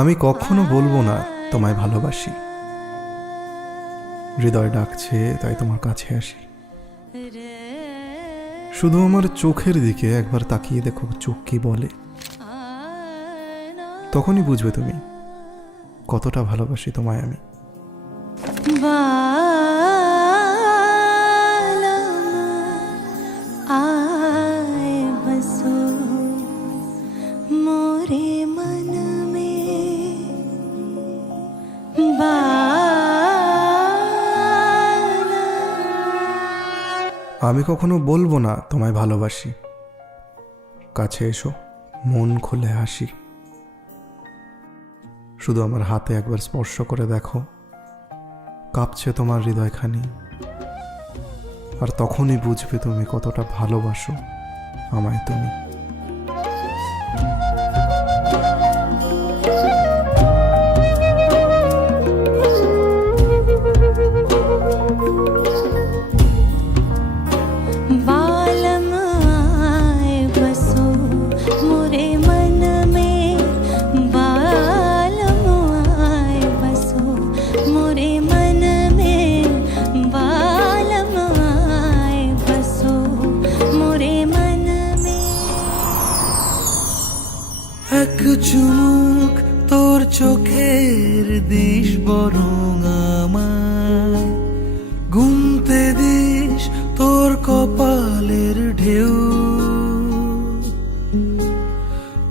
আমি কখনো বলবো না তোমায় ভালোবাসি, হৃদয় ডাকছে তাই তোমার কাছে আসি। শুধু আমার চোখের দিকে একবার তাকিয়ে দেখো, চোখ কি বলে, তখনই বুঝবে তুমি কতটা ভালোবাসি তোমায় আমি। আমি কখনো বলবো না তোমায় ভালোবাসি, কাছে এসো, মন খুলে হাসি। শুধু আমার হাতে একবার স্পর্শ করে দেখো, কাঁপছে তোমার হৃদয়খানি, আর তখনই বুঝবে তুমি কতটা ভালোবাসো আমায় তুমি। এক চুমুক তোর চোখের দিস বরং আমায়, গুনতে দিস তোর কপালের ঢেউ,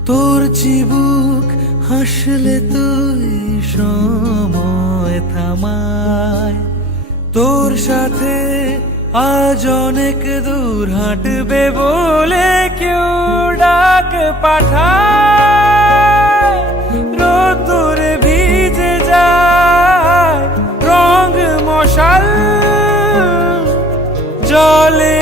তোর চিবুক হাসলে তুই সময় থামায়, তোর সাথে আজ অনেক দূর হাঁটবে বলে কেউ ডাক পাঠায়, রোদ্দুরে ভিজে যায় রং মশাল, জলে